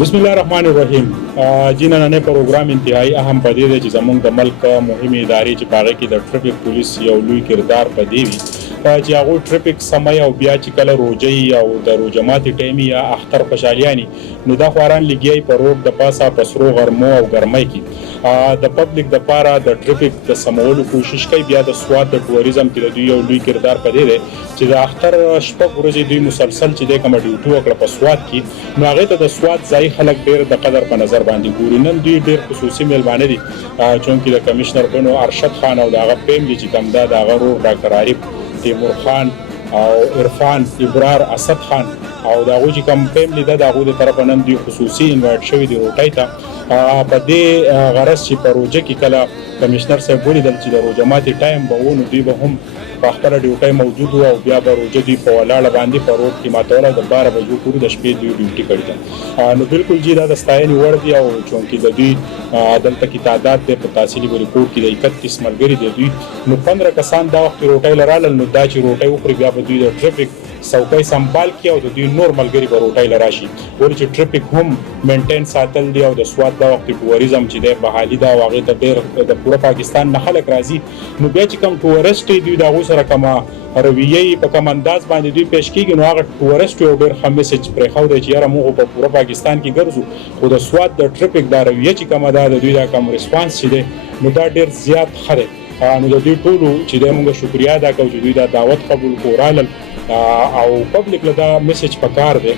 بسم الله الرحمن الرحیم. جنانه پروګرام انتهایی اهم پدې دی چې زموږ د ملک مهمه ادارې چې باغې کې د ټریفیک پولیس یو لوی کردار پدې وي چې هغه ټریفیک سمای او بیا چې کله روجي او د روجماتي ټیمي یا اختر خوشالياني نو دا خواران لګي په روډ د پاسه پسرو غرمو او ګرمۍ کې د پبلک د پاره د ټریفیک د سمولو کوشش کوي. بیا د سواد د ټوریزم کې د دوی یو لوی کردار پدې دی چې د اختر شپږ ورځې دوی مسلسل چې د کوم ډیوټو وکړه په سواد کې نو هغه ته د سواد ځای خلک ډیر د قدر په نظر باندې ګوري. نن دوی ډیر خصوصي میلمانه دي چونکې د کمشنر بنو ارشد خان او د هغه فیملی چې کوم دا د هغه ورور ډاکټر عارف تیمور خان او عرفان ابرار اسد خان او دا غوږی کوم فیملی د هغه د طرف نن دوی خصوصي انوایټ شوی دی روټای ته په دې غرض چې پروژه کې کله کمشنر صاحب ولیدل چې د روجماتي ټایم به ونه دوی به هم په خپل ډیوټي موجود او بیا به روجه دی په ولاړه باندې په روډ کې ماتوله د 12 بجو پورې د شپې دوی ډیوټي کړی نو بالکل جی دا د ستاینې وړ دی او چونکې د دوی دلته کې تعداد په تحصیلي ریپورت کې د 31 ملګري دی دوی نو 15 کسان دا وخت روټي لرال نو دا چې روټي وخوري بیا به دوی د ټریفیک څوکۍ سمبال کی او د دوی نور ملګری به روټي لراشي ور چې ټریفیک هم مینټین ساتل دی او د سواد دا وخت ټوریزم چې د بحالي دا واغې ته ډېر د پوره پاکستان نه خلک راځي نو بیا چې کوم ټورست دی دا غو سره کما رویه په کوم انداز باندې دوی پېښ کیږي نو هغه ټورست یو ډېر ښه میسج پرې خو دی چې یاره موږ په پوره پاکستان کې ګرځو خو د سواد د ټریفیک دا رویه چې کومه دا د دوی دا کوم ریسپانس چې دی نو دا ډېر زیات ښه دی نو د دوی ټولو چې د موږ شکریا ادا کوو چې دوی دا دعوت قبول کورال او پبلک له دا میسج پکار دی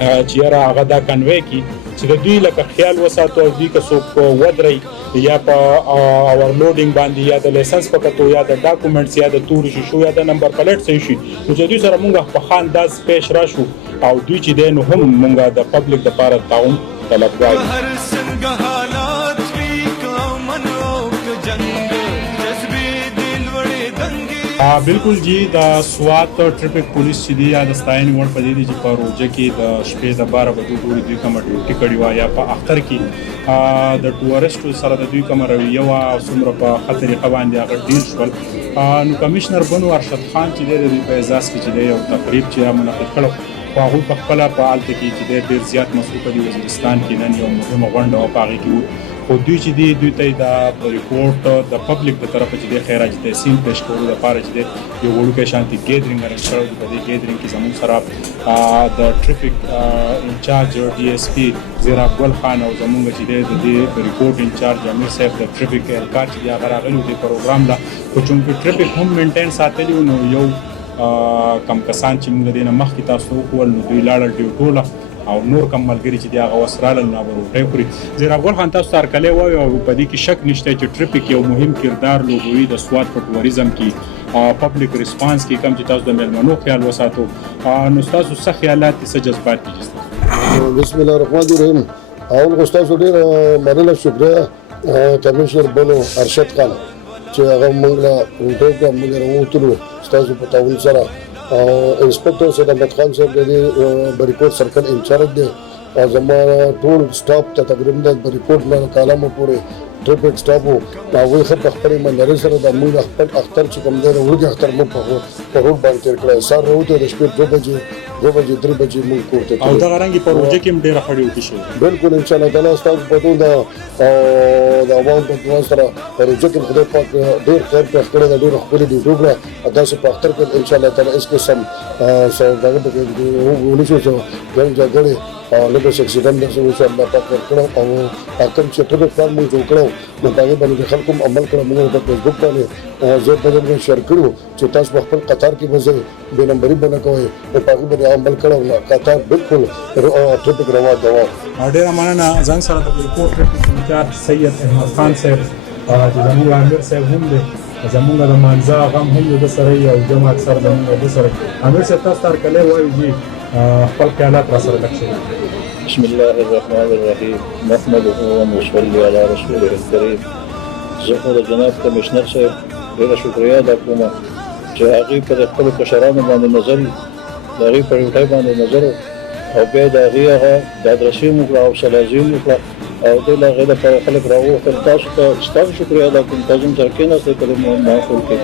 چې یاره هغه دا کنوي کی چې د دوی لکه خیال وساتو او دوی که څوک ودري یا په اورلوډینګ باندې یا د لایسنس په کتو یا د ډاکومېنټس یا د تور شیشو یا د نمبر پلیټ صحیح شي نو چې دوی سره مونږ په خان داس پېښ راشو او دوی چې دی نو هم مونږ د پبلک د لپاره تعاون طلبګار هر څنګه حالات وی کومن او جنگ جذبې دل وړې دنګي بالکل جی د سوات ټریفیک پولیس چې دی یا د ستاینې وړ په دې چې په روجه کې د شپې د 12 بجو پورې دوی کوم ډیوټي کړې و یا په اختر کې د ټورستو سره د دوی کوم رویه وا او څومره په خطر باندې هغه ډیل شول نو کمشنر بنو ارشد خان چې دی په اعزاز کې چې دی یو تقریب چې منعقد کړو خو هغه په خپل په حالت کې چې ډېر زیات مصروف دي وزیرستان کې نن یو مهمه غونډه او پاغي کې خو دوی چې دی دوی ته دا ریپورت د پبلک د طرف چې د خیراج تحسین پېښ کولو لپاره چې دی یو وړوکی شانتي ګیدرینګ ارنج کړو په دې ګیدرینګ کې زموږ سره د ټریفیک انچارج ډي اس پی زیرا ګل خان او زموږ چې دی د دې ریپورت انچارج امیر صاحب د ټریفیک الکار چې هغه راغلي دی پروګرام لا خو چې ټریفیک هم مینټین ساتلی نو یو کم کسان چې موږ دینه مخکې تاسو وکول نو دوی لاړل ډیوټوله او نور کم ملګری چې دی هغه وسراله نو ورته پوری زیرا ګل خان تاسو تر کله وای او په دې کې شک نشته چې ټریفیک یو مهم کردار لوبوي د سواد په ټوریزم کې پبلک ریسپانس کې کم چې تاسو د میلمنو خیال وساتو نو تاسو څه خیالات څه جذبات دي؟ بسم الله الرحمن الرحیم. اول تاسو ډیر مننه شکریا کمشنر بنو ارشد خان چې هغه موږ له ټوګه موږ راووتلو تاسو په تاون سره انسپکټر سید احمد خان صاحب د بریکوټ سرکل انچارج دی او زموږ ټول سټاف ته تقریبا د بریکوټ نه کالامو پورې ټریفیک سټاف او هغه خپل خپل منلري سره د موږ خپل اختر چې کوم دی ورګي اختر مو په روډ باندې تیر کړی سار راوته د شپې 2 بجې 3 بجې موږ کوته او دا غرانګي پروژه کې ډیره خړې وکړي شي بالکل ان شاء الله تعالی تاسو په ټول د عوام په دوا سره پروژه کې خدای پاک ډیر خیر په خپل د ډیر خپل دی ډوګره ادا سه په اختر کې ان شاء الله تعالی اس قسم دغه په ونیشو څو ځای او له څه اکسیډنټ د ان شاء الله پاک کړو او اکم چې ټول کار موږ وکړو نو هغه باندې خلکو عمل کړو موږ په فیسبوک باندې زه په دې شیر کړو چې تاسو په خپل قطار کې وځي به نمبرې بنه کوي او هغه باندې عمل کړو قطار بالکل ټریفیک روا دوا ډیر مننه ځان سره د ریپورت انچارج سید احمد خان صاحب چې زموږ امیر صاحب هم دی زموږ د مانزا غم هم د سره یو جمع اکثر زموږ د سره امیر صاحب تاسو تر کله وایي خپل خیالات را سره تکشي. بسم الله الرحمن الرحیم نحمده ونصلي على رسوله الكريم. زه د جناب کمشنر صاحب ډیره شکریا ادا کوم چې هغه په خپل کشرانو باندې نظر د هغه په وړاندې باندې نظر او بیا د هغه د ادرسي موږ او سلازیم او د هغه لپاره خلک راوړل تاسو شکریا ادا کوم تاسو سره کې نه څه کلمه معقول کې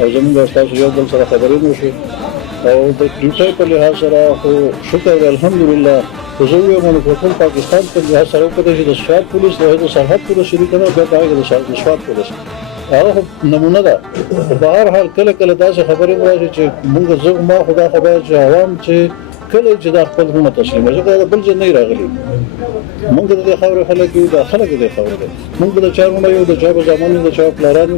او زموږ تاسو یو بل سره خبرې وشو او د ډیوټي په لحاظ سره خو شکر الحمدلله خو زه وایم نو په ټول پاکستان کې هر سره وکړي چې د سواد پولیس د سرحد پولیس شریک نه بیا د سواد پولیس هغه نمونه ده. په هر حال کله کله داسې خبرې راشي چې موږ زه ما خدا خبر چې عوام چې کله چې د خپل حکومت تسلیم ځکه بل ځای نه راغلي موږ د خبرو خلک یو د خلک د خبرو موږ د چارونه یو د چا په زمانه د چا پلارانو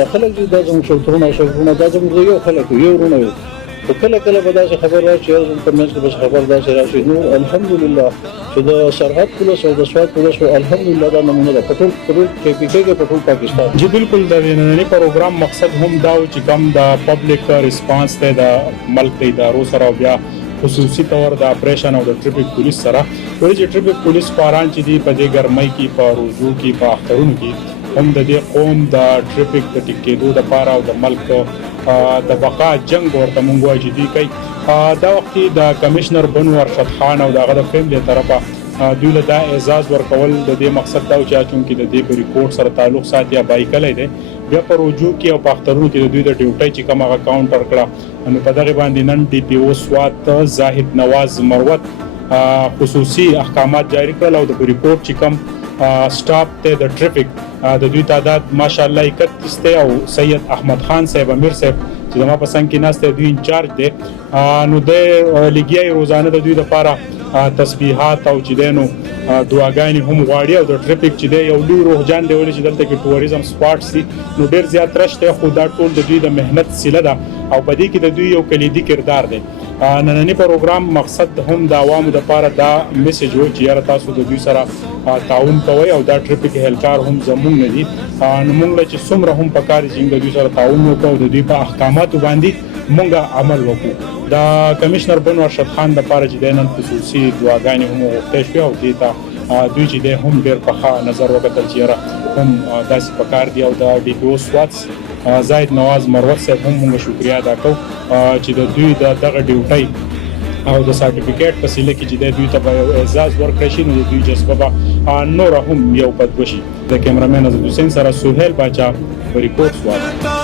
د خلک د زموږ شرطونه شرطونه د زموږ یو خلک یو رونه یو کله کله به داسې خبر راشي او په منځ کې بس خبر داسې راشي. نو الحمدلله چې د سرحد پولیس او د سواد پولیس الحمدلله دا نمونه ده په ټول کې په ټول پاکستان. جی بالکل د نننی پروګرام مقصد هم دا و چې کوم د پبلک ریسپانس ته د ملک د ادارو سره بیا خصوصي تور د اپریشن او د ټریفیک پولیس سره ولې چې ټریفیک پولیس پاران چې دی په دې ګرمۍ کې په روزو کې په اخترونو کې هم د دې قوم د ټریفیک د ټیکېدو لپاره او د ملک د بقا جنگ ورته مونږ وایو چې دوی کوي. دا وخت د کمشنر بنو ارشد خان او دغه د فیملی طرفه دوی له دا اعزاز ورکول د دې مقصد دا چې چونکې د دې په ریکورډ سره تعلق ساتي یا بایکلی دی بیا په رجوع کې او په اخترونو کې د دوی د ډیوټۍ چې کوم هغه کاونټر کړه نو په دغه باندې نن ډي پی او سوات زاهد نواز مروت خصوصي احکامات جاری کړل او د ریکورډ چې کوم سټاپ ته د ټریفیک د دوی تعداد ماشاءالله 31 ته او سید احمد خان صاحب امیر صاحب چې زما په څنګ کې ناسته دوی انچارج دی نو د لګیای روزانه د دوی لپاره تسبیحات او چې دینو دعاګانې هم غواړي او د ټریفیک چې دی یو لوی روحجان دی ولې چې دلته کې ټوریزم سپاټس دي نو ډیر زیات رش دی خو دا ټول د دوی د مهنت سیله ده او په دې کې د دوی یو کلیدي کردار دی. نننی پروګرام مقصد هم د عوامو لپاره دا میسج و چې یاره تاسو د دوی سره تعاون کوئ او دا ټریفیک اهلکار هم زموږ نه دي نو موږ چې څومره هم پکار چې د دوی سره تعاون وکړو د دوی په احکاماتو باندې موږ عمل وکړو. د کمشنر بنو ارشد خان لپاره چې د نن خصوصي دعاګانې هم وغوښتل شوې او دې ته دوی چې دی هم ډېر په نظر وکتل چې یاره هم داسې پکار دي او د ډي پی او سوات زاهد نواز مروت صاحب هم موږ شکریا ادا کوو چې د دوی دغه ډیوټۍ او د سرټیفیکیټ په سیله کې چې دوی ته به یو اعزاز ورکړی شي نو د دوی جذبه به نوره هم یو بد وشي. د کیمرامین عزت حسین سره سهیل باچا په ریپورټ سوات.